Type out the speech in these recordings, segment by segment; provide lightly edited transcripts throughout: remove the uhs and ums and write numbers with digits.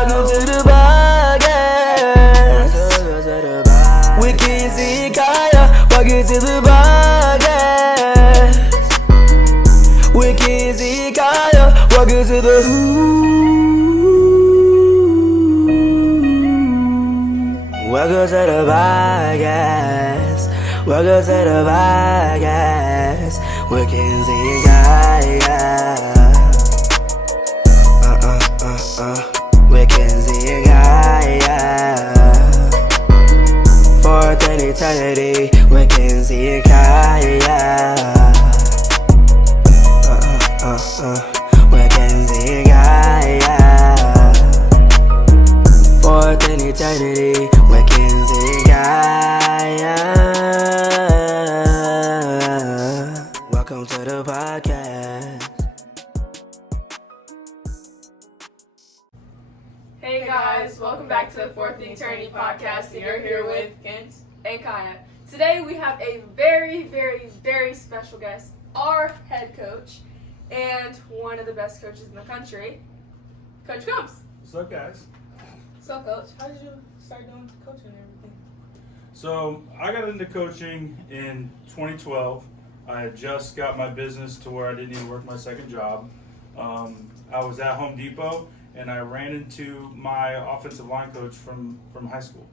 Welcome to the podcast. With Kenzie and Kaya. Welcome to the podcast. With Kenzie and Kaya. Welcome to the Welcome to the podcast. Welcome to the podcast. With Kenzie and Kaya. With Kenzie and Kaya. Fourth and eternity. With Kenzie and Kaya. With Kenzie and Kaya. Fourth and eternity. With Kenzie and Kaya. Welcome to the podcast. Hey guys, welcome back to the Fourth and Eternity podcast, and you're here with Kent and Kaya. Today we have a very, very, very special guest, our head coach, and one of the best coaches in the country, Coach Combs. What's up, guys? So Coach, how did you start doing coaching and everything? So I got into coaching in 2012. I had just got my business to where I didn't even work my second job. I was at Home Depot, and I ran into my offensive line coach from high school.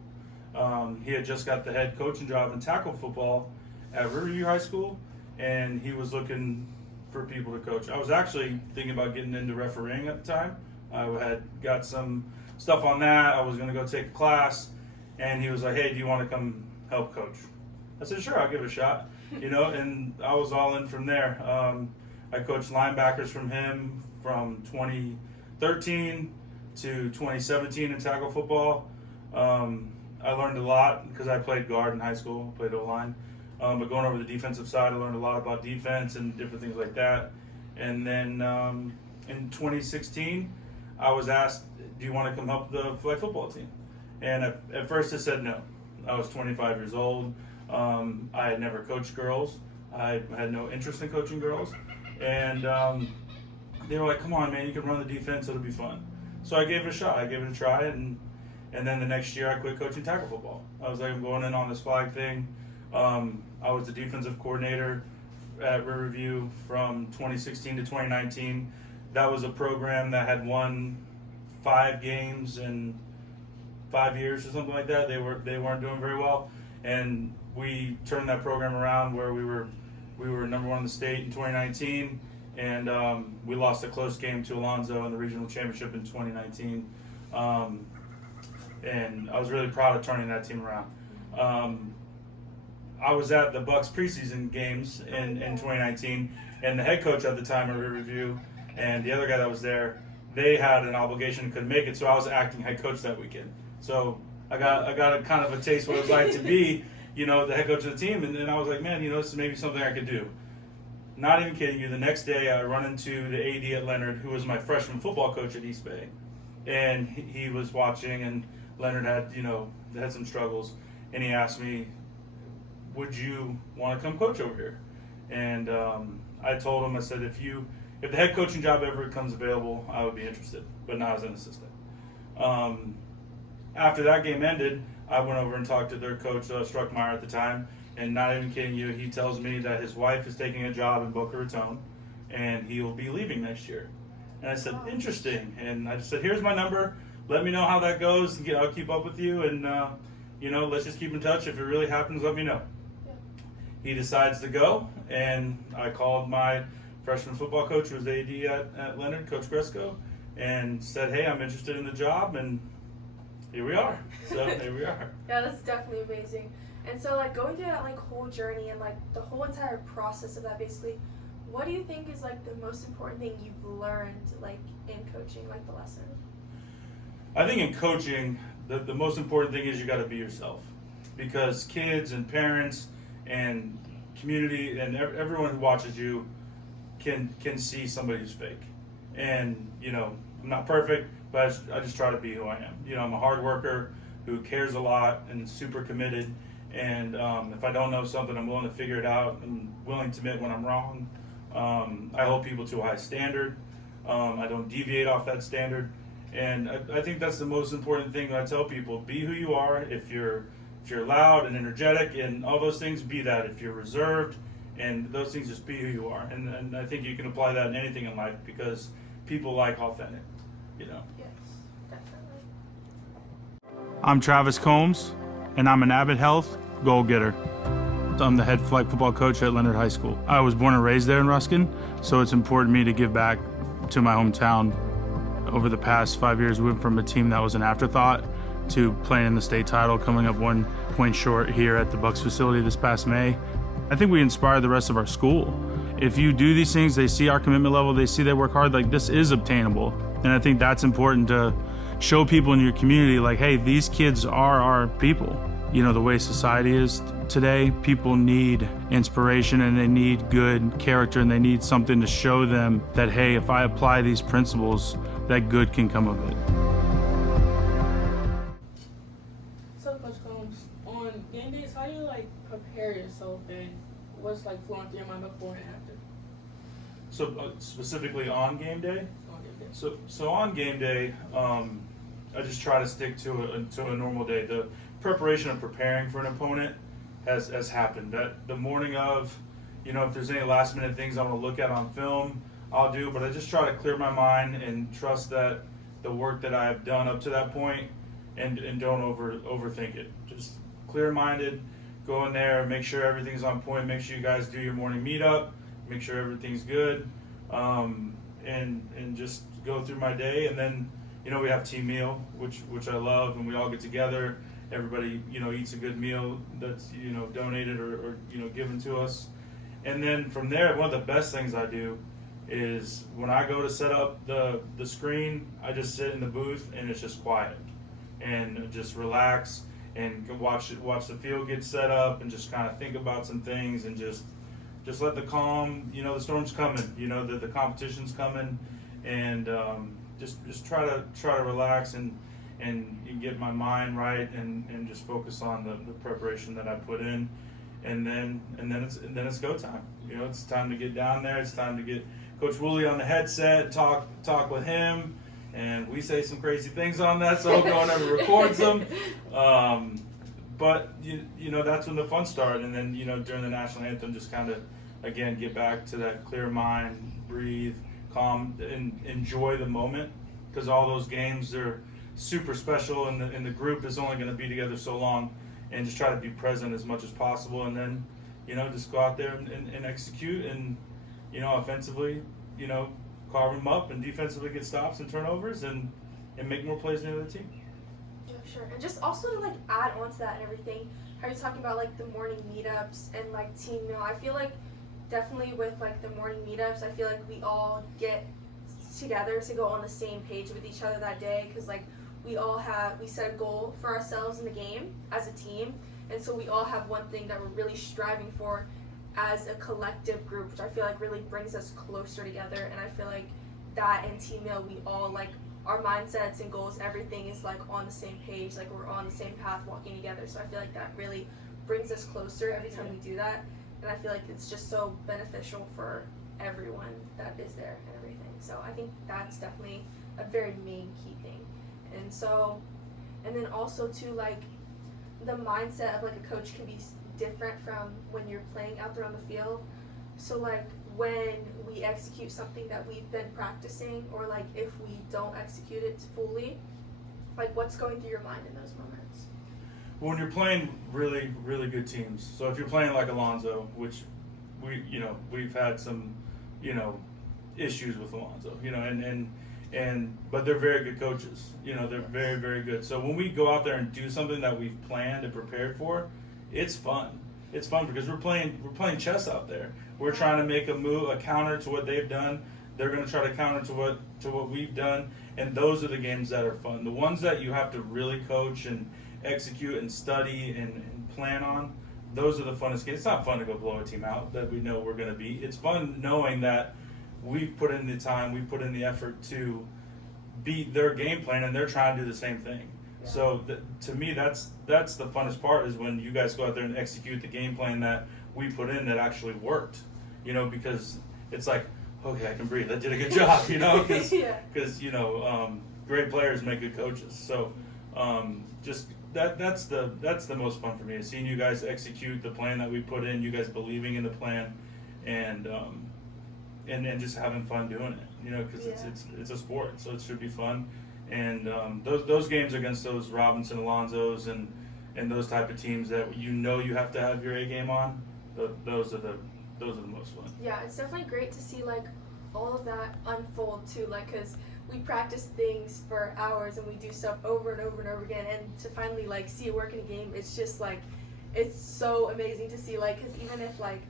He had just got the head coaching job in tackle football at Riverview High School, and he was looking for people to coach. I was actually thinking about getting into refereeing at the time. I had got some stuff on that. I was going to go take a class, and he was like, "Hey, do you want to come help coach?" I said, "Sure, I'll give it a shot." And I was all in from there. I coached linebackers from him from 2013 to 2017 in tackle football. I learned a lot because I played guard in high school, played O-line. But going over the defensive side, I learned a lot about defense and different things like that. And then in 2016, I was asked, "Do you want to come help the flag football team?" And at first I said no. I was 25 years old. I had never coached girls. I had no interest in coaching girls. And they were like, "Come on, man, you can run the defense, it'll be fun." So I gave it a shot. I gave it a try, and then the next year I quit coaching tackle football. I was like, I'm going in on this flag thing. I was the defensive coordinator at Riverview from 2016 to 2019. That was a program that had won 5 games in 5 years or something like that. They weren't doing very well, and we turned that program around where we were number 1 in the state in 2019, and we lost a close game to Alonzo in the regional championship in 2019. And I was really proud of turning that team around. I was at the Bucks preseason games in 2019, and the head coach at the time at Riverview and the other guy that was there, they had an obligation and couldn't make it, so I was acting head coach that weekend. So I got a kind of a taste what it was like to be, the head coach of the team, and then I was like, man, this is maybe something I could do. Not even kidding you, the next day I run into the AD at Leonard, who was my freshman football coach at East Bay, and he was watching, and Leonard had some struggles, and he asked me, "Would you want to come coach over here?" And I told him, I said, if the head coaching job ever becomes available, I would be interested, but not as an assistant. After that game ended, I went over and talked to their coach, Struckmeyer at the time, and not even kidding you, he tells me that his wife is taking a job in Boca Raton, and he will be leaving next year. And I said, interesting. And I just said, here's my number. Let me know how that goes. I'll keep up with you, and let's just keep in touch. If it really happens, let me know. Yeah. He decides to go, and I called my freshman football coach, who was AD at Leonard, Coach Gresco, and said, "Hey, I'm interested in the job," and here we are. So here we are. Yeah, that's definitely amazing. And so, going through that whole journey and the whole entire process of that, basically, what do you think is the most important thing you've learned in coaching, the lesson? I think in coaching, the most important thing is you got to be yourself, because kids and parents and community and everyone who watches you can see somebody who's fake. And I'm not perfect, but I just try to be who I am. I'm a hard worker who cares a lot and super committed. And if I don't know something, I'm willing to figure it out. I'm willing to admit when I'm wrong. I hold people to a high standard. I don't deviate off that standard. And I think that's the most important thing that I tell people: be who you are. If you're loud and energetic and all those things, be that. If you're reserved and those things, just be who you are. And I think you can apply that in anything in life because people like authentic, Yes, definitely. I'm Travis Combs, and I'm an Abbott Health goal getter. I'm the head flag football coach at Leonard High School. I was born and raised there in Ruskin, so it's important to me to give back to my hometown. Over the past 5 years, we went from a team that was an afterthought to playing in the state title, coming up 1 point short here at the Bucks facility this past May. I think we inspire the rest of our school. If you do these things, they see our commitment level, they see they work hard, like this is obtainable. And I think that's important to show people in your community, like, hey, these kids are our people. You know, the way society is today, people need inspiration and they need good character and they need something to show them that, hey, if I apply these principles, that good can come of it. So, Coach Combs, on game days, how do you prepare yourself and what's flowing through your mind before and after? So specifically on game day? On game day. So on game day, I just try to stick to a normal day. The preparation of preparing for an opponent has happened. That the morning of, if there's any last minute things I want to look at on film, I'll do. But I just try to clear my mind and trust that the work that I have done up to that point, and don't overthink it. Just clear-minded, go in there, make sure everything's on point. Make sure you guys do your morning meetup. Make sure everything's good, and just go through my day. And then, we have team meal, which I love, and we all get together. Everybody, eats a good meal that's, donated or given to us. And then from there, one of the best things I do is when I go to set up the screen, I just sit in the booth and it's just quiet and just relax and watch the field get set up and just kind of think about some things and just let the calm, the storm's coming, the competition's coming, and just try to relax and get my mind right and just focus on the preparation that I put in, and then it's go time. It's time to get down there. It's time to get Coach Woolley on the headset, talk with him, and we say some crazy things on that, so I hope no one ever records them. But that's when the fun started, and then during the national anthem, just kind of again get back to that clear mind, breathe, calm, and enjoy the moment, because all those games are super special, and the group is only going to be together so long, and just try to be present as much as possible, and then just go out there and execute, and offensively carve them up, and defensively get stops and turnovers, and make more plays than the other team. Yeah, sure. And just also to add on to that and everything, how you're talking about the morning meetups and team meal. I feel definitely with the morning meetups, I feel we all get together to go on the same page with each other that day, because we set a goal for ourselves in the game as a team, and so we all have one thing that we're really striving for as a collective group, which I feel really brings us closer together. And I feel that in team meal, we all our mindsets and goals, everything is on the same page, we're on the same path walking together. So I feel that really brings us closer every time we do that, and I feel it's just so beneficial for everyone that is there and everything. So I think that's definitely a very main key thing. And then also too, the mindset of a coach can be different from when you're playing out there on the field. So when we execute something that we've been practicing, or if we don't execute it fully, what's going through your mind in those moments? When you're playing really, really good teams, so if you're playing like Alonzo, which we've had some, issues with Alonzo, but they're very good coaches, they're very, very good. So when we go out there and do something that we've planned and prepared for, it's fun. It's fun because we're playing chess out there. We're trying to make a counter to what they've done. They're going to try to counter to what we've done, and those are the games that are fun. The ones that you have to really coach and execute and study and plan on, those are the funnest games. It's not fun to go blow a team out that we know we're going to beat. It's fun knowing that we've put in the time, we've put in the effort to beat their game plan, and they're trying to do the same thing. Yeah. So to me, that's the funnest part, is when you guys go out there and execute the game plan that we put in that actually worked. Because it's okay, I can breathe. I did a good job. Because great players make good coaches. So just that's the most fun for me, is seeing you guys execute the plan that we put in, you guys believing in the plan, and just having fun doing it. You know, because it's a sport, so it should be fun. And those games against those Robinson, Alonzos, and those type of teams that you have to have your A game on, those are the most fun. Yeah, it's definitely great to see like all of that unfold too, like because we practice things for hours and we do stuff over and over and over again, and to finally like see it work in a game, it's just like it's so amazing to see. Like, because even if like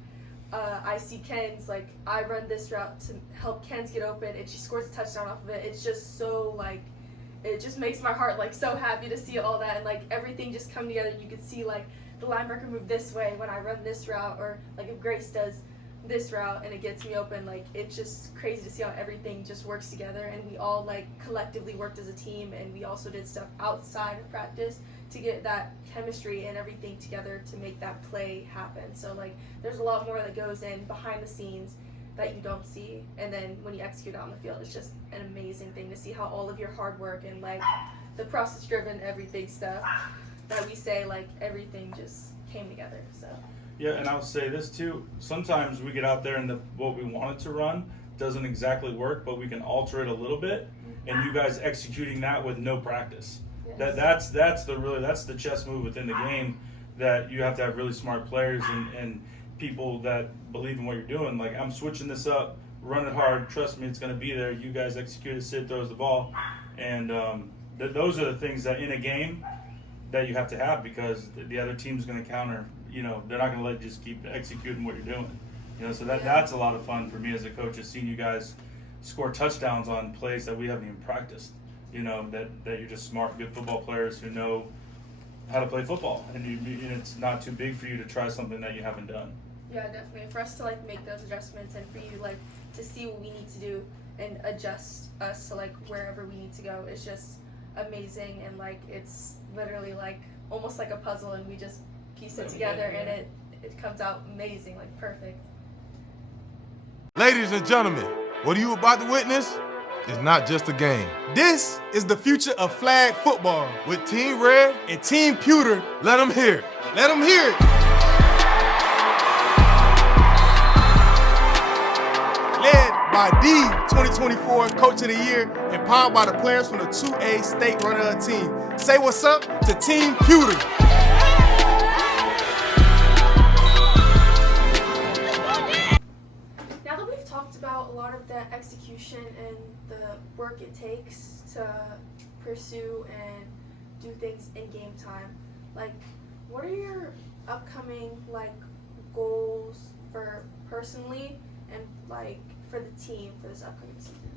I see Ken's, like I run this route to help Ken's get open and she scores a touchdown off of it, it's just so like it just makes my heart like so happy to see all that, and like everything just come together. You could see like the linebacker move this way when I run this route, or like if Grace does this route and it gets me open. Like, it's just crazy to see how everything just works together, and we all like collectively worked as a team, and we also did stuff outside of practice to get that chemistry and everything together to make that play happen. So like there's a lot more that goes in behind the scenes that you don't see, and then when you execute it on the field, it's just an amazing thing to see how all of your hard work and like the process driven everything stuff that we say, like everything just came together. So yeah, and I'll say this too, sometimes we get out there and what we wanted to run doesn't exactly work, but we can alter it a little bit, and you guys executing that with no practice. yes. That's the chess move within the game, that you have to have really smart players and people that believe in what you're doing. Like, I'm switching this up, run it hard, trust me, it's going to be there. You guys execute it, Sid throws the ball, and those are the things that in a game that you have to have, because the other team's going to counter. You know, they're not going to let you just keep executing what you're doing. You know, so that's a lot of fun for me as a coach, is seeing you guys score touchdowns on plays that we haven't even practiced. You know, that you're just smart, good football players who know how to play football, and it's not too big for you to try something that you haven't done. Yeah, definitely. For us to like make those adjustments, and for you like to see what we need to do and adjust us to like wherever we need to go, is just amazing. And like it's literally like almost like a puzzle, and we just piece it together, and it comes out amazing, like perfect. Ladies and gentlemen, what are you about to witness is not just a game. This is the future of flag football with Team Red and Team Pewter. Let them hear it. Let them hear it. Led by the 2024 Coach of the Year and powered by the players from the 2A State Runner-Up team. Say what's up to Team Pewter. Now that we've talked about a lot of the execution and the work it takes to pursue and do things in game time, like what are your upcoming like goals for personally and like for the team for this upcoming season?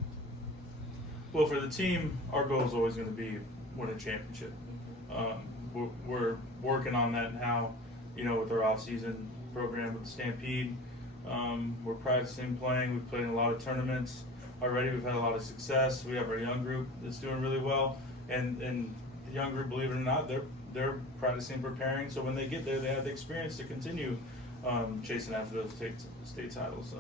Well, for the team, our goal is always going to be win a championship. We're working on that now, you know, with our off-season program with the Stampede. We're practicing playing. We've played in a lot of tournaments already. We've had a lot of success. We have our young group that's doing really well, and the young group, believe it or not, they're practicing, preparing. So when they get there, they have the experience to continue chasing after those state titles.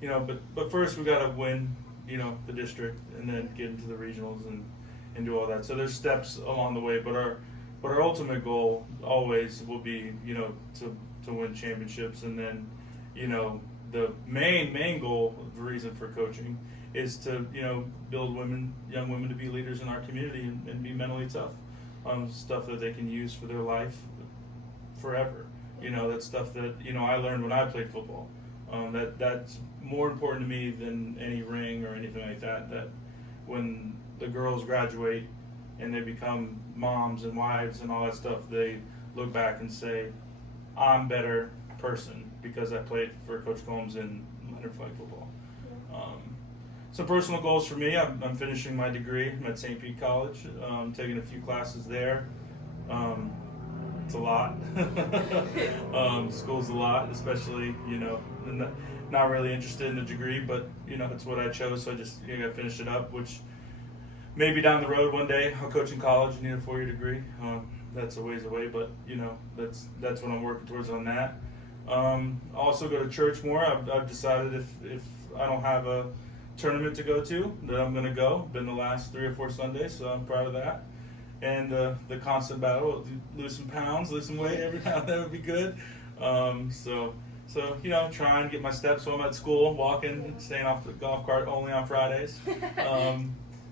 You know, but first we got to win, you know, the district, and then get into the regionals and do all that. So there's steps along the way, but our ultimate goal always will be, you know, to win championships. And then, you know, the main goal, the reason for coaching, is to, you know, build young women to be leaders in our community and be mentally tough on stuff that they can use for their life forever. You know, that's stuff that, you know, I learned when I played football. That's more important to me than any ring or anything like that. That when the girls graduate and they become moms and wives and all that stuff, they look back and say, I'm a better person because I played for Coach Combs in minor flag football. Some personal goals for me, I'm finishing my degree. I'm at St. Pete College, taking a few classes there. It's a lot. School's a lot, especially, you know, not really interested in the degree, but, you know, it's what I chose, so I just got to finish it up, which maybe down the road one day I'll coach in college and need a 4-year degree. That's a ways away, but, you know, that's what I'm working towards on that. I'll also go to church more. I've decided if I don't have a tournament to go to that I'm going to go. Been the last 3 or 4 Sundays, so I'm proud of that. And the constant battle, lose some pounds, lose some weight every now and then would be good. So try and get my steps while I'm at school, walking, staying off the golf cart only on Fridays.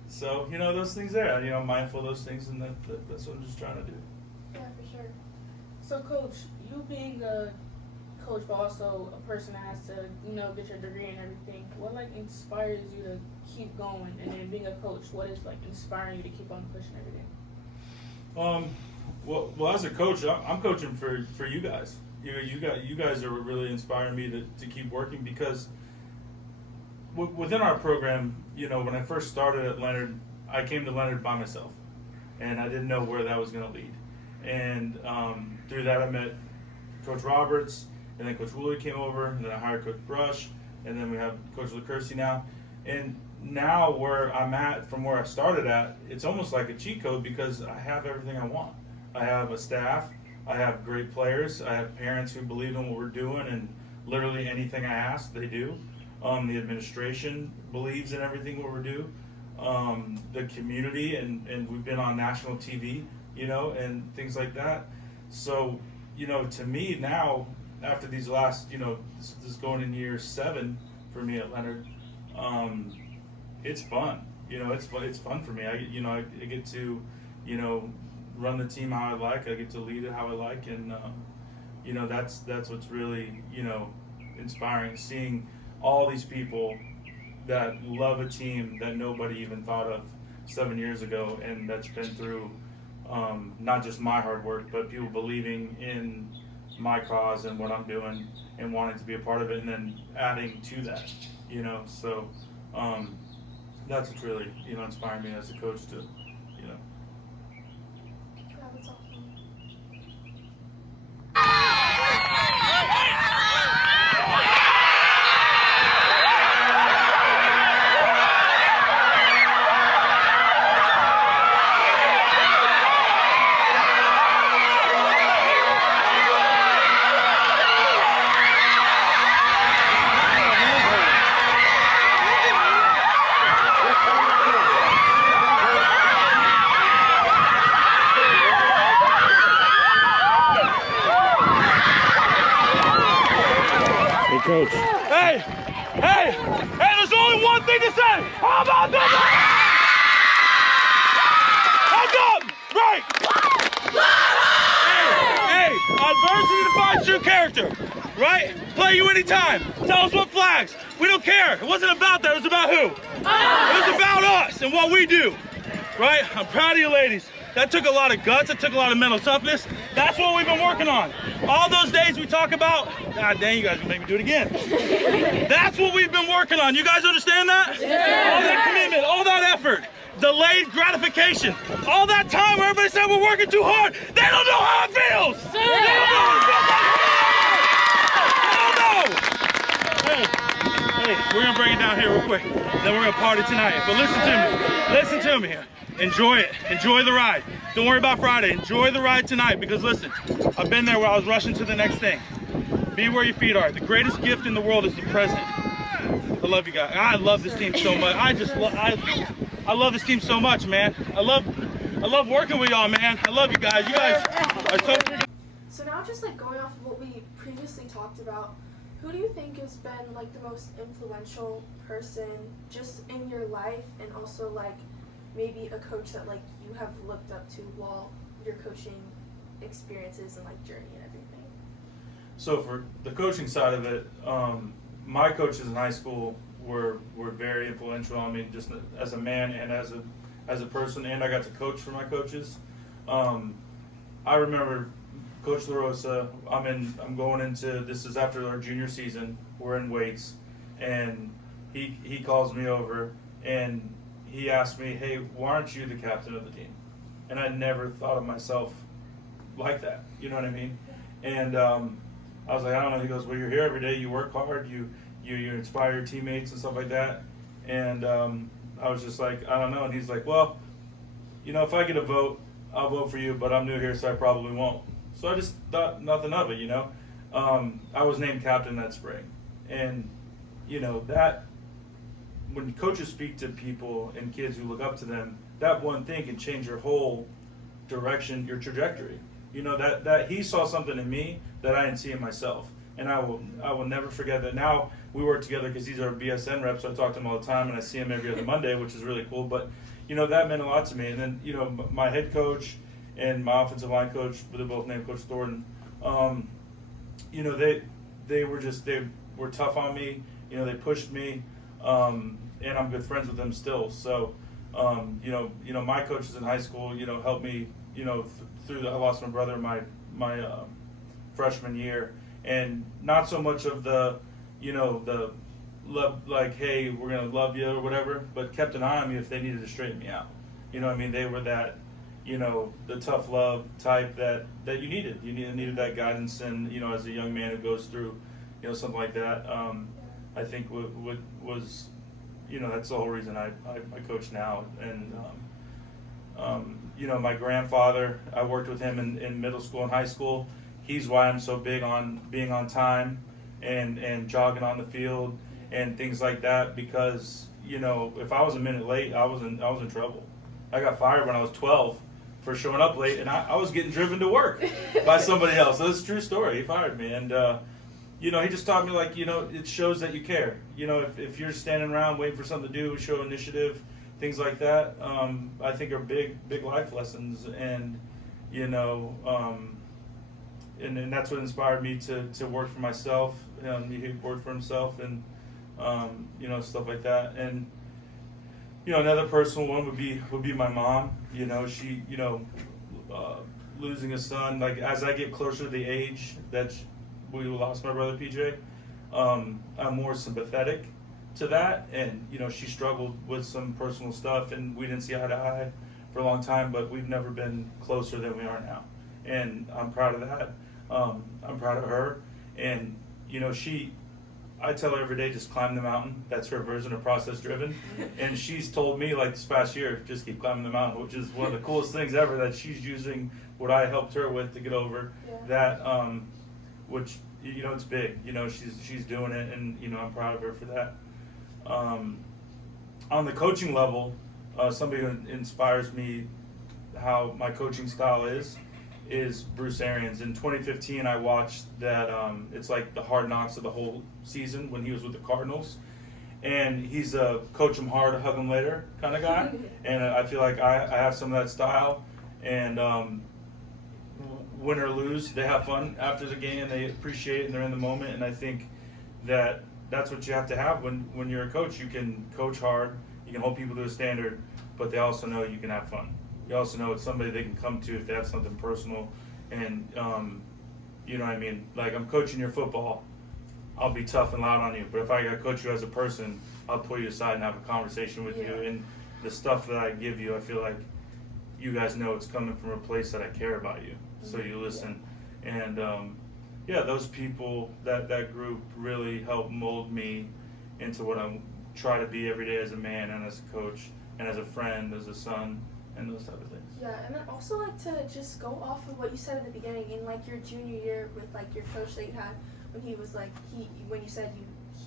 So those things there, mindful of those things, and that's what I'm just trying to do. Yeah, for sure. So, Coach, you being a coach, but also a person that has to, get your degree and everything, what, inspires you to keep going? And then being a coach, what is, inspiring you to keep on pushing everything? Well, as a coach, I'm coaching for you guys. You guys are really inspiring me to keep working, because within our program, when I first started at Leonard, I came to Leonard by myself, and I didn't know where that was going to lead. And through that, I met Coach Roberts, and then Coach Woolley came over, and then I hired Coach Brush, and then we have Coach LaCursi now. And now where I'm at, from where I started at, it's almost like a cheat code, because I have everything I want. I have a staff, I have great players, I have parents who believe in what we're doing, and literally anything I ask, they do. The administration believes in everything what we do. The community, and we've been on national TV, and things like that. So, to me now, after these last, this is going in year 7 for me at Leonard, it's fun. It's fun for me. I get to, run the team how I like. I get to lead it how I like, and that's what's really inspiring. Seeing all these people that love a team that nobody even thought of 7 years ago, and that's been through not just my hard work, but people believing in my cause and what I'm doing and wanting to be a part of it, and then adding to that. So that's what's really inspiring me as a coach to. Yeah, that's awesome. Coach. Hey, there's only one thing to say. How about that? Hands up! Right! Hey, adversity defines true character, right? Play you anytime. Tell us what flags. We don't care. It wasn't about that. It was about who? It was about us and what we do, right? I'm proud of you ladies. That took a lot of guts. It took a lot of mental toughness. That's what we've been working on. All those days we talk about, God dang, you guys can make me do it again. That's what we've been working on. You guys understand that? Yeah. All that commitment, all that effort, delayed gratification, all that time where everybody said we're working too hard. They don't know how it feels. They don't know. Hey, we're gonna break it down here real quick. Then we're gonna party tonight. But listen to me here. Enjoy it. Enjoy the ride. Don't worry about Friday. Enjoy the ride tonight, because listen, I've been there where I was rushing to the next thing. Be where your feet are. The greatest gift in the world is the present. I love you guys. I love this team so much. I love this team so much, man. I love working with y'all, man. I love you guys. You guys are so freaking. So now, just going off of what we previously talked about, who do you think has been the most influential person just in your life, and also maybe a coach that you have looked up to while your coaching experiences and journey and everything? So for the coaching side of it, my coaches in high school were very influential on me, just as a man and as a person, and I got to coach for my coaches. I remember Coach LaRosa. I'm going into, this is after our junior season. We're in weights, and he calls me over and he asked me, "Hey, why aren't you the captain of the team?" And I never thought of myself like that. You know what I mean? And I was like, I don't know. He goes, "Well, you're here every day. You work hard. You inspire your teammates and stuff like that." And I was just like, I don't know. And he's like, "Well, if I get a vote, I'll vote for you, but I'm new here, so I probably won't." So I just thought nothing of it, I was named captain that spring. And, that when coaches speak to people and kids who look up to them, that one thing can change your whole direction, your trajectory. You know, that he saw something in me that I didn't see in myself. And I will never forget that. Now we work together because he's our BSN rep, so I talk to him all the time, and I see him every other Monday, which is really cool. But, you know, that meant a lot to me. And then, you know, my head coach and my offensive line coach, they're both named Coach Thornton, you know, they were tough on me. You know, they pushed me, and I'm good friends with them still. So, you know, my coaches in high school, you know, helped me, you know, I lost my brother my freshman year. And not so much of the, you know, the love, like, hey, we're going to love you or whatever, but kept an eye on me if they needed to straighten me out. You know what I mean? They were that, you know, the tough love type that you needed. You needed that guidance. And, you know, as a young man who goes through, you know, something like that, I think what was, you know, that's the whole reason I coach now. And, you know, my grandfather, I worked with him in middle school and high school. He's why I'm so big on being on time and jogging on the field and things like that, because, you know, if I was a minute late, I was in trouble. I got fired when I was 12 for showing up late, and I was getting driven to work by somebody else. So it's a true story. He fired me, and you know, he just taught me, like, you know, it shows that you care. You know, if you're standing around waiting for something to do, show initiative, things like that, I think are big life lessons. And, you know, and that's what inspired me to work for myself. He worked for himself, and you know, stuff like that. And, you know, another personal one would be my mom. You know, she, you know, losing a son. Like, as I get closer to the age that we lost my brother PJ, I'm more sympathetic to that. And, you know, she struggled with some personal stuff, and we didn't see eye to eye for a long time, but we've never been closer than we are now. And I'm proud of that. I'm proud of her. And, you know, I tell her every day, just climb the mountain. That's her version of process driven. And she's told me, like, this past year, just keep climbing the mountain, which is one of the coolest things ever, that she's using what I helped her with to get over that, which, you know, it's big. You know, she's doing it, and, you know, I'm proud of her for that. On the coaching level, somebody who inspires me how my coaching style is Bruce Arians. In 2015, I watched that, it's like the Hard Knocks of the whole season when he was with the Cardinals. And he's a coach him hard, hug him later kind of guy. And I feel like I have some of that style. And win or lose, they have fun after the game, they appreciate it, and they're in the moment. And I think that's what you have to have when you're a coach. You can coach hard, you can hold people to a standard, but they also know you can have fun. You also know it's somebody they can come to if they have something personal. And, you know what I mean? Like, I'm coaching your football, I'll be tough and loud on you. But if I got to coach you as a person, I'll pull you aside and have a conversation with you. And the stuff that I give you, I feel like you guys know it's coming from a place that I care about you. So you listen. And, those people, that group really helped mold me into what I'm trying to be every day as a man and as a coach and as a friend, as a son, and those type of things. Yeah, and then also, like, to just go off of what you said at the beginning, in, like, your junior year with, like, your coach that you had, when he was, like, when you said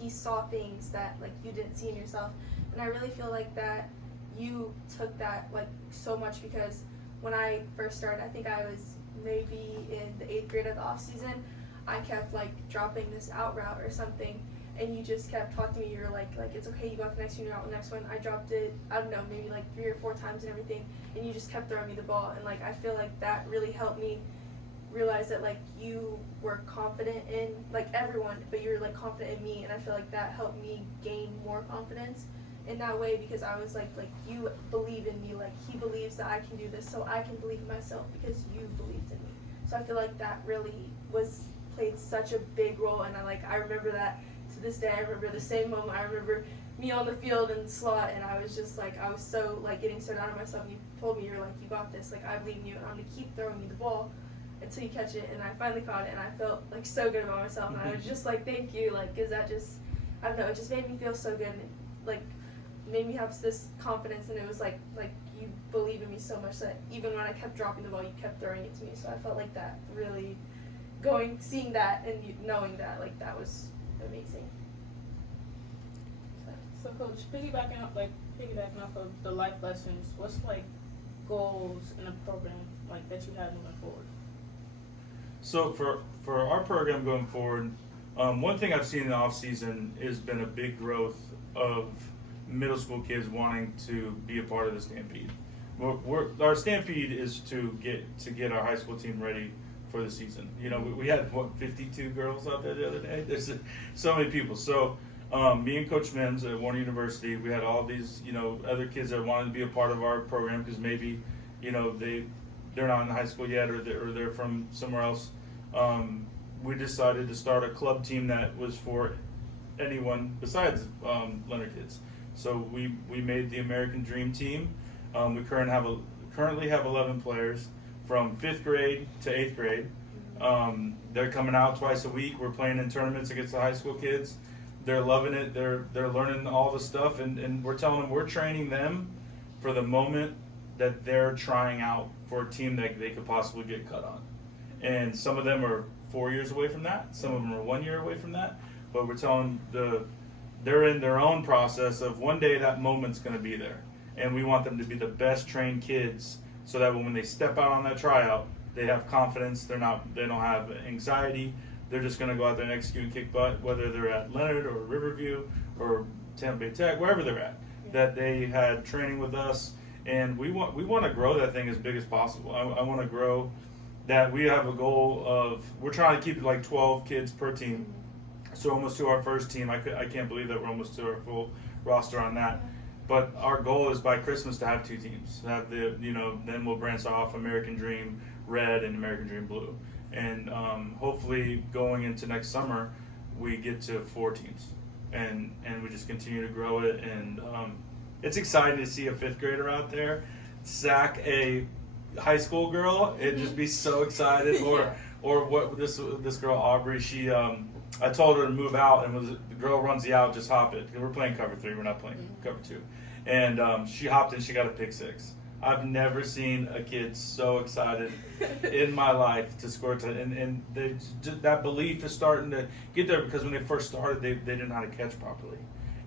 he saw things that, like, you didn't see in yourself. And I really feel like that you took that, like, so much, because when I first started, I think I was maybe in the 8th grade of the off season, I kept, like, dropping this out route or something, and you just kept talking to me. You're like, it's okay, you got the next one, you got the next one. I dropped it, I don't know, maybe like 3 or 4 times and everything, and you just kept throwing me the ball. And, like, I feel like that really helped me realize that, like, you were confident in, like, everyone, but you were, like, confident in me. And I feel like that helped me gain more confidence in that way, because I was like you believe in me, like, he believes that I can do this, so I can believe in myself because you believed in me. So I feel like that really played such a big role. And I remember that to this day. I remember the same moment. I remember me on the field in slot, and I was just like, I was so, like, getting so down on myself, and you told me, you're like, you got this, like, I believe in you, and I'm gonna keep throwing you the ball until you catch it. And I finally caught it, and I felt, like, so good about myself, and I was just like, thank you, like, because that just, I don't know, it just made me feel so good, and it, like, made me have this confidence. And it was like you believe in me so much that even when I kept dropping the ball, you kept throwing it to me. So I felt like that really seeing that and knowing that, like, that was amazing. So, Coach, piggybacking off of the life lessons, what's like goals in a program like that you have moving forward? So for our program going forward, one thing I've seen in the off season has been a big growth of middle school kids wanting to be a part of the Stampede. Our Stampede is to get our high school team ready for the season. You know, we had 52 girls out there the other day. There's so many people. So me and Coach Mims at Warner University, we had all these other kids that wanted to be a part of our program because maybe they're not in high school yet or they're from somewhere else. We decided to start a club team that was for anyone besides Leonard kids. So we made the American Dream Team. We currently have 11 players from 5th grade to 8th grade. They're coming out twice a week. We're playing in tournaments against the high school kids. They're loving it. They're learning all the stuff, and we're telling them we're training them for the moment that they're trying out for a team that they could possibly get cut on. And some of them are 4 years away from that. Some of them are 1 year away from that. But we're telling they're in their own process of one day that moment's going to be there. And we want them to be the best trained kids so that when they step out on that tryout, they have confidence. They don't have anxiety. They're just going to go out there and execute and kick butt, whether they're at Leonard or Riverview or Tampa Bay Tech, wherever they're at. That they had training with us, and we want to grow that thing as big as possible. I want to grow that. We have a goal of we're trying to keep it like 12 kids per team, so almost to our first team. I can't believe that we're almost to our full roster on that. But our goal is by Christmas to have 2 teams. Have then we'll branch off American Dream Red and American Dream Blue. And hopefully going into next summer, we get to 4 teams, and we just continue to grow it. And it's exciting to see a 5th grader out there sack a high school girl. It'd just be so excited. Or what this girl Aubrey, she I told her to move out, and the girl runs the out, just hop it. We're playing cover 3, we're not playing cover 2, and she hopped in, she got a pick 6. I've never seen a kid so excited in my life to score and that belief is starting to get there, because when they first started, they didn't know how to catch properly,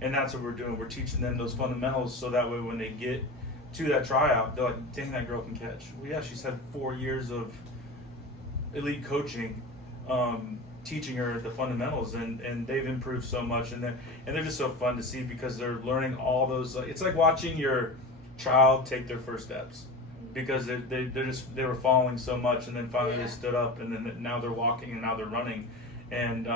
and that's what we're doing. We're teaching them those fundamentals so that way when they get to that tryout, they're like, dang, that girl can catch. Well, yeah, she's had 4 years of elite coaching, teaching her the fundamentals, and they've improved so much, and they're just so fun to see because they're learning all those. It's like watching your child take their first steps, because they were falling so much, and then finally they stood up, and then now they're walking, and now they're running, and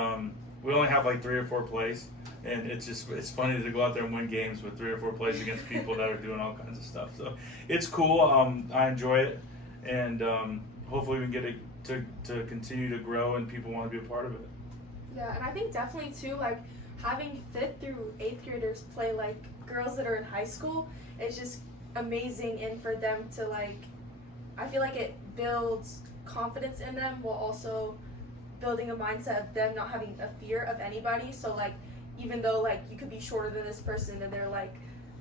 we only have like 3 or 4 plays, and it's funny to go out there and win games with 3 or 4 plays against people that are doing all kinds of stuff. So it's cool. I enjoy it, and hopefully we can get it to continue to grow, and people want to be a part of it. Yeah, and I think definitely too, like having 5th through 8th graders play like girls that are in high school is just amazing, and for them to I feel like it builds confidence in them while also building a mindset of them not having a fear of anybody. So even though you could be shorter than this person and they're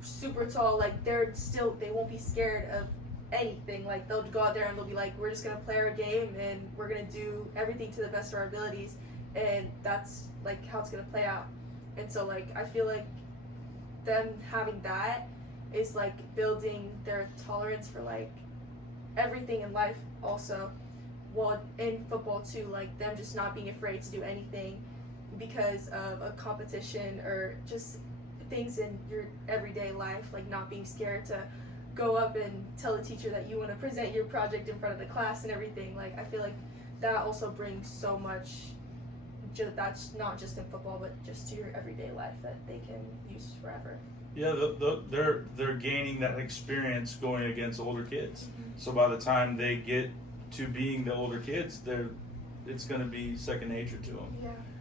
super tall, they won't be scared of anything. They'll go out there and they'll be like, we're just gonna play our game and we're gonna do everything to the best of our abilities, and that's how it's gonna play out. And so I feel like them having that is building their tolerance for everything in life also, well, in football too, them just not being afraid to do anything because of a competition or just things in your everyday life, not being scared to go up and tell the teacher that you want to present your project in front of the class and everything. I feel like that also brings so much, that's not just in football but just to your everyday life that they can use forever. Yeah, they're gaining that experience going against older kids. So by the time they get to being the older kids, it's going to be second nature to them.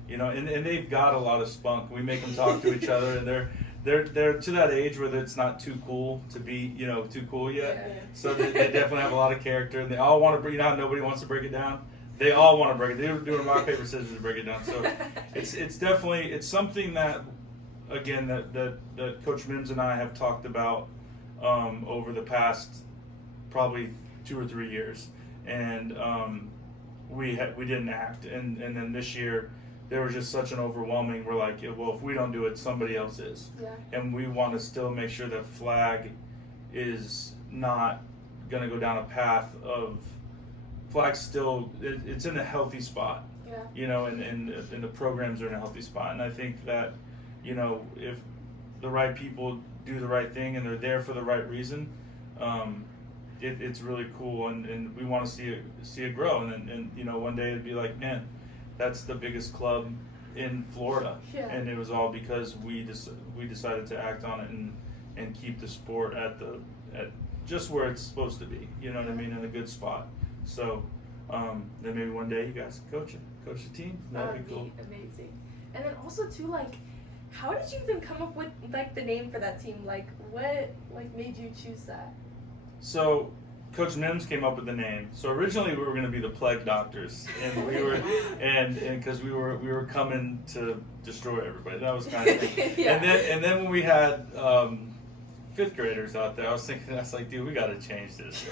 Yeah. And they've got a lot of spunk. We make them talk to each other, and they're to that age where it's not too cool to be too cool yet. Yeah. So they definitely have a lot of character, and they all want to. How nobody wants to break it down. They all want to break it. They're doing rock paper scissors to break it down. So it's definitely something that, again, that Coach Mims and I have talked about over the past probably 2 or 3 years, and we didn't act, and then this year there was just such an overwhelming. We're like, well, if we don't do it, somebody else is, Yeah. and we want to still make sure that flag is not going to go down a path of flag. Still, it's in a healthy spot. Yeah. You know, and the programs are in a healthy spot. And I think that, you know, if the right people do the right thing and they're there for the right reason, it's really cool. And we want to see it grow. And you know, one day it'd be like, man, that's the biggest club in Florida. Yeah. And it was all because we decided to act on it and keep the sport at just where it's supposed to be. You know what I mean? In a good spot. So then maybe one day you guys can coach the team. That'd be cool. Amazing. And then also too, like, how did you even come up with like the name for that team? Like, what like made you choose that? So Coach Mims came up with the name. So originally we were going to be the Plague Doctors, and we were and because we were coming to destroy everybody. That was kind of thing. Yeah. And then when we had fifth graders out there, I was like, dude, we got to change this.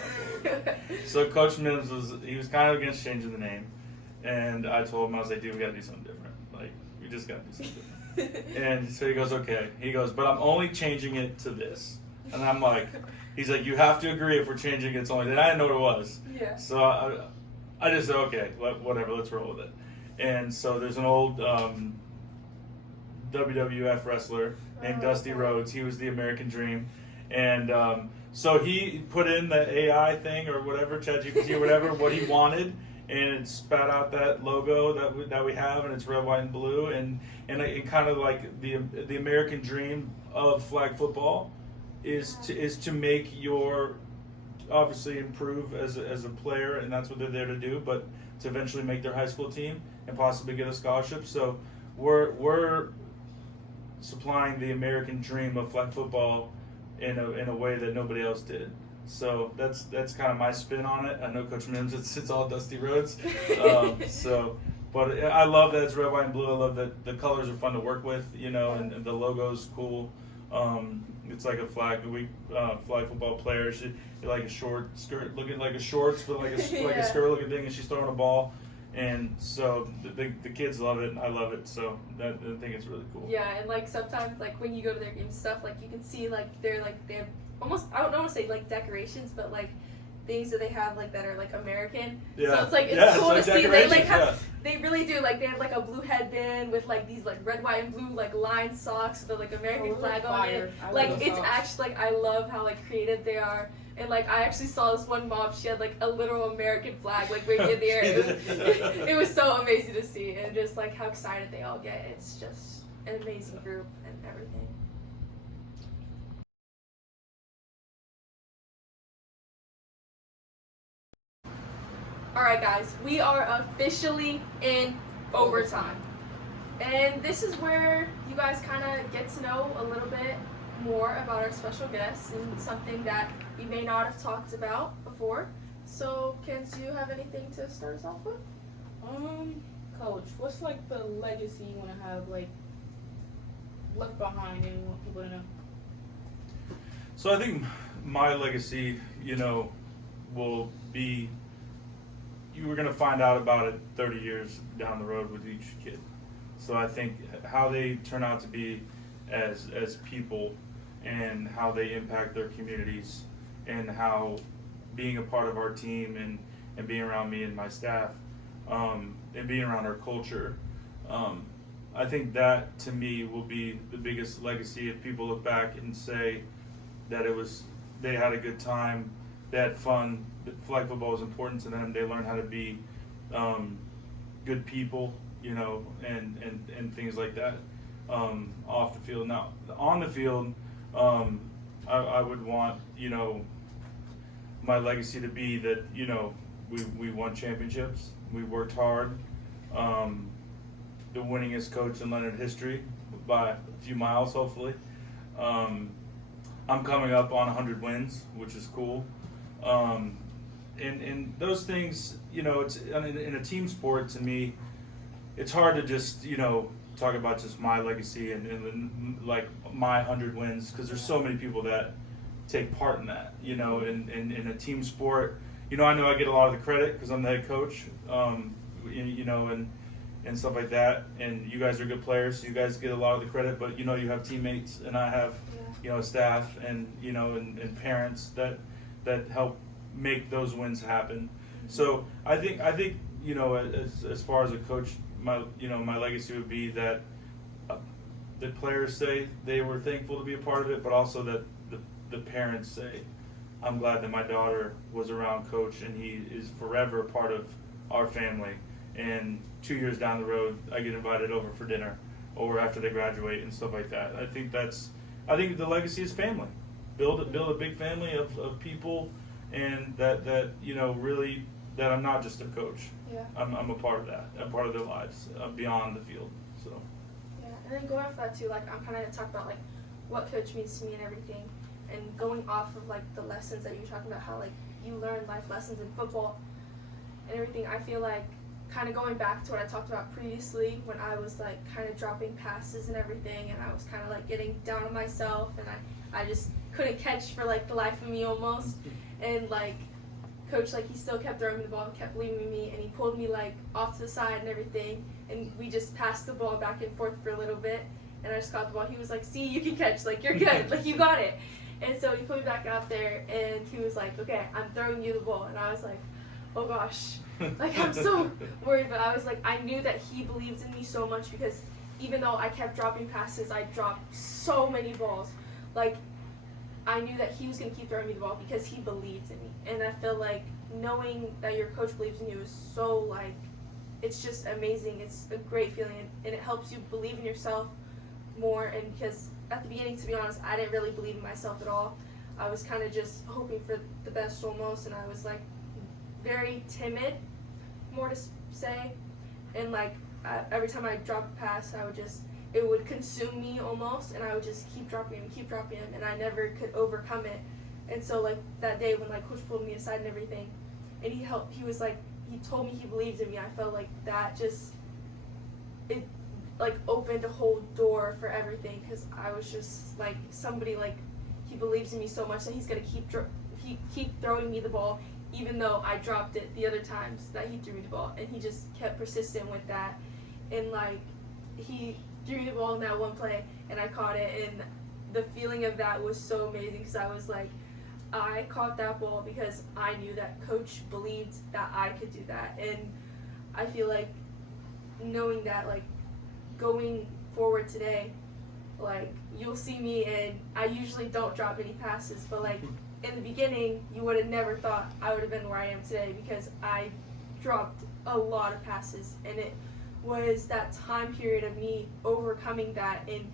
So Coach Mims was kind of against changing the name, and I told him, I was like, dude, we got to do something different. Like, we just got to do something different. And so he goes, okay. He goes, but I'm only changing it to this. And I'm like, he's like, you have to agree if we're changing it to only. And I didn't know what it was. Yeah. So I just said, okay, whatever, let's roll with it. And so there's an old WWF wrestler named Dusty Rhodes. He was the American Dream. And so he put in the AI thing or whatever, ChatGPT or whatever, what he wanted. And it spat out that logo that we have, and it's red, white, and blue. And it kind of like the American dream of flag football is to make your, obviously improve as a player, and that's what they're there to do, but to eventually make their high school team and possibly get a scholarship. So we're supplying the American dream of flag football in a way that nobody else did. So that's kind of my spin on it. I know Coach Mims, it's all Dusty Rhodes. But I love that it's red, white, and blue. I love that the colors are fun to work with, you know, and the logo's cool. It's like a flag football player. She like a short skirt, looking like a shorts, but like a skirt looking thing, and she's throwing a ball. And so the kids love it, and I love it. So I think it's really cool. Yeah, and like sometimes like when you go to their games stuff, like you can see like they have almost, I don't want to say like decorations, but like things that they have like that are like American. Yeah. So it's like it's cool like to see they like have, yeah. they really do, like they have like a blue headband with like these like red, white, and blue like lined socks with the like American flag on it. Like it's actually like I love how like creative they are. And like I actually saw this one mom, she had like a literal American flag like waving in the air. It was so amazing to see, and just like how excited they all get. It's just an amazing group and everything. Alright guys, we are officially in overtime. And this is where you guys kind of get to know a little bit more about our special guests and something that we may not have talked about before. So, Kent, do you have anything to start us off with? Coach, what's like the legacy you want to have like left behind and you want people to know? So I think my legacy, you know, will be, you were going to find out about it 30 years down the road with each kid. So I think how they turn out to be as people and how they impact their communities and how being a part of our team and being around me and my staff and being around our culture, I think that to me will be the biggest legacy. If people look back and say that they had a good time, they had fun, that flag football was important to them, they learned how to be good people, you know, and things like that off the field. Now on the field, I would want, you know, my legacy to be that, you know, we won championships, we worked hard, the winningest coach in Leonard history by a few miles, hopefully. I'm coming up on 100 wins, which is cool. And those things, you know, it's in a team sport. To me, it's hard to just, you know, talk about just my legacy and like my 100 wins, because there's so many people that take part in that, you know, in a team sport. You know, I know I get a lot of the credit because I'm the head coach, you know, and and stuff like that. And you guys are good players, so you guys get a lot of the credit. But you know, you have teammates, and I have staff, and and parents that help make those wins happen. So I think as far as a coach, my legacy would be that the players say they were thankful to be a part of it, but also that the parents say, I'm glad that my daughter was around Coach, and he is forever part of our family. And 2 years down the road, I get invited over for dinner, or after they graduate and stuff like that. I think the legacy is family. Build a big family of people, and that really that I'm not just a coach. Yeah. I'm a part of that. I'm part of their lives beyond the field. So. Yeah, and then going off that too, like I'm kind of talking about like what coach means to me and everything, and going off of like the lessons that you're talking about, how like you learn life lessons in football and everything. I feel like kind of going back to what I talked about previously when I was like kind of dropping passes and everything, and I was kind of like getting down on myself, and I just couldn't catch for like the life of me almost, and like Coach, like he still kept throwing me the ball, kept believing in me, and he pulled me like off to the side and everything, and we just passed the ball back and forth for a little bit, and I just got the ball. He was like, see, you can catch, like you're good, like you got it. And so he put me back out there, and he was like, okay, I'm throwing you the ball. And I was like, oh gosh, like I'm so worried. But I was like, I knew that he believed in me so much, because even though I kept dropping passes, I dropped so many balls. Like I knew that he was going to keep throwing me the ball because he believed in me. And I feel like knowing that your coach believes in you is so like, it's just amazing. It's a great feeling, and it helps you believe in yourself more. And because at the beginning, to be honest, I didn't really believe in myself at all. I was kind of just hoping for the best almost, and I was like very timid, more to say. And like every time I dropped a pass, it would consume me almost, and I would just keep dropping him, and I never could overcome it. And so like that day when like Coach pulled me aside and everything, and he told me he believed in me, I felt like that just, it like opened a whole door for everything, because I was just like somebody, like he believes in me so much that he's gonna keep throwing me the ball, even though I dropped it the other times that he threw me the ball, and he just kept persistent with that. And like he threw me the ball in that one play, and I caught it, and the feeling of that was so amazing, because I was like, I caught that ball because I knew that Coach believed that I could do that. And I feel like knowing that, like going forward today, like you'll see me, and I usually don't drop any passes, but like in the beginning you would have never thought I would have been where I am today, because I dropped a lot of passes, and it was that time period of me overcoming that, and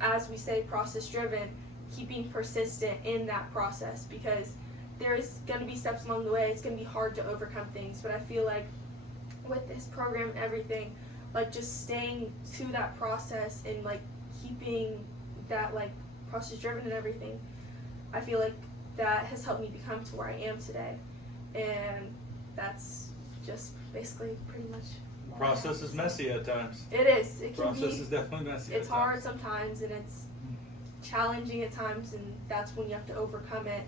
as we say, process driven, keeping persistent in that process, because there's going to be steps along the way. It's going to be hard to overcome things, but I feel like with this program and everything, like just staying to that process and like keeping that like process driven and everything, I feel like that has helped me become to where I am today. And that's just basically pretty much. The process is messy at times. It is. It can Process be. is definitely messy. It's at hard times. sometimes, and it's challenging at times, and that's when you have to overcome it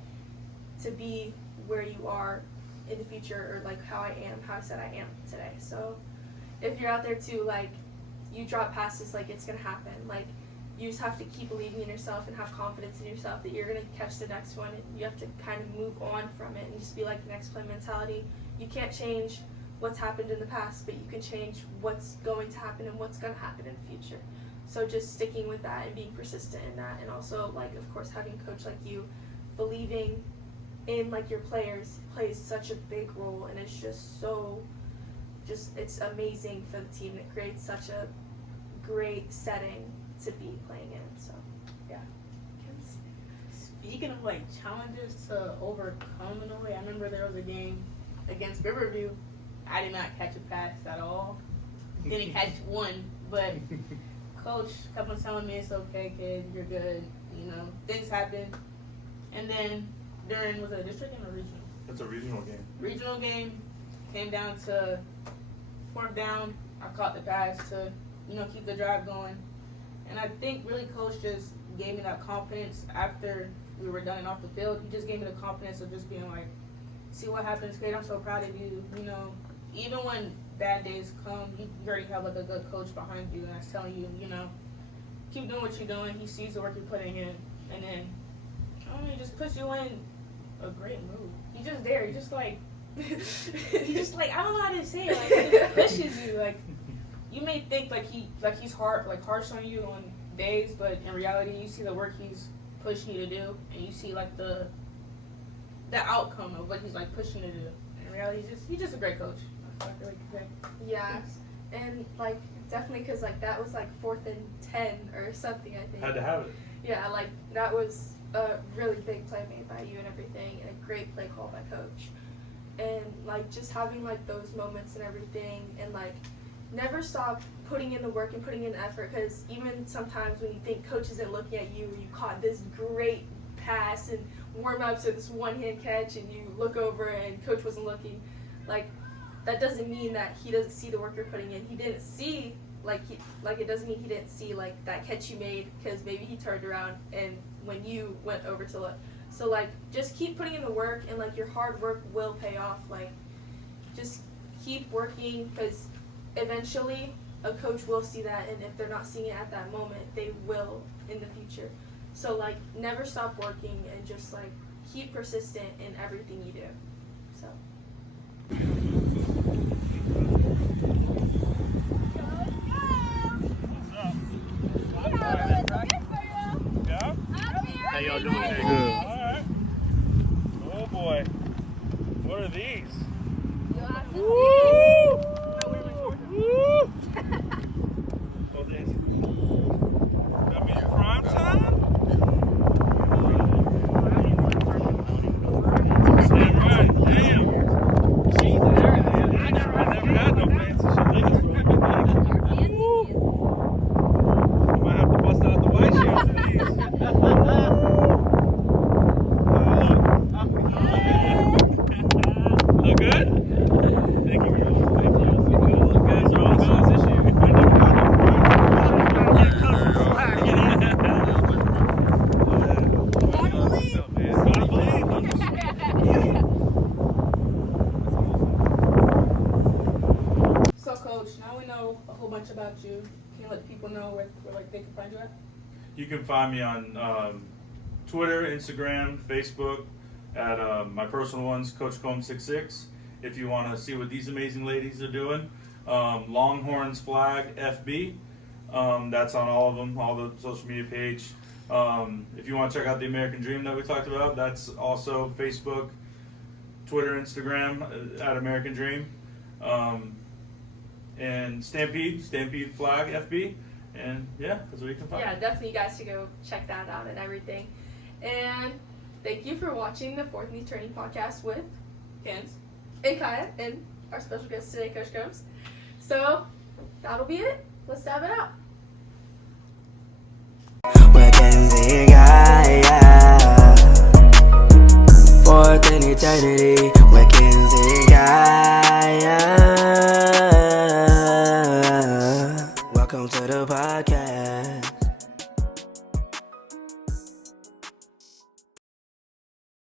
to be where you are in the future, or like how I said I am today. So if you're out there too, like you drop passes, like it's gonna happen. Like you just have to keep believing in yourself and have confidence in yourself that you're gonna catch the next one, and you have to kind of move on from it and just be like next play mentality. You can't change what's happened in the past, but you can change what's going to happen and what's gonna happen in the future. So just sticking with that and being persistent in that, and also like of course having a coach like you believing in like your players plays such a big role, and it's just so it's amazing for the team. It creates such a great setting to be playing in. So yeah. Speaking of like challenges to overcome in a way, I remember there was a game against Riverview. I did not catch a pass at all. Didn't catch one, but Coach kept on telling me, it's okay, kid, you're good. You know, things happen. And then was it a district game or regional? It's a regional game. Regional game, came down to 4th down. I caught the pass to, keep the drive going. And I think really Coach just gave me that confidence after we were done and off the field. He just gave me the confidence of just being like, see what happens, kid, I'm so proud of you. even when bad days come, you already have like a good coach behind you that's telling you, you know, keep doing what you're doing. He sees the work you're putting in, and then I don't know, he just puts you in a great mood. He's just there. He's just like I don't know how to say it. Like he just pushes you. Like you may think he's harsh on you on days, but in reality, you see the work he's pushing you to do, and you see like the outcome of what he's like pushing you to do. In reality, he's just a great coach. That's what I like to say. Yeah, and like definitely because like that was like 4th and 10 or something, I think. Had to have it. Yeah, like that was a really big play made by you and everything, and a great play call by coach. And like just having like those moments and everything, and like never stop putting in the work and putting in the effort, because even sometimes when you think coach isn't looking at you, you caught this great pass and warm-ups or this one-hand catch, and you look over and coach wasn't looking, like that doesn't mean that he doesn't see the work you're putting in. He didn't see it doesn't mean he didn't see like that catch you made, because maybe he turned around and when you went over to look. So like just keep putting in the work, and like your hard work will pay off. Like just keep working, because eventually a coach will see that, and if they're not seeing it at that moment, they will in the future. So like never stop working, and just like keep persistent in everything you do. So How y'all doing today? Good. All right. Oh boy. What are these? Woo! Woo! Oh, this. That means prime time? Stand right. Damn. I never had no fancy shit. Woo! I might have to bust out the white shirts for these. Look good? Thank you, girl. Thank you. Look good. So all guns this year. I never Gotta believe. So, Coach, now we know a whole bunch about you. Can you let people know where like they can find you at? You can find me on Twitter, Instagram, Facebook, at my personal ones, Coach Combs 66. If you want to see what these amazing ladies are doing, Longhorns Flag FB. That's on all of them, all the social media page. If you want to check out the American Dream that we talked about, that's also Facebook, Twitter, Instagram at American Dream. And Stampede Flag FB. And yeah, that's where you can find yeah, it. definitely you guys should go check that out and everything. And thank you for watching the Fourth Knee Turning podcast with Kens. and Kaya and our special guest today, Coach Combs. So that'll be it. Let's dab it out. Mackenzie Gaia, fourth in eternity. Mackenzie Gaia, welcome to the podcast.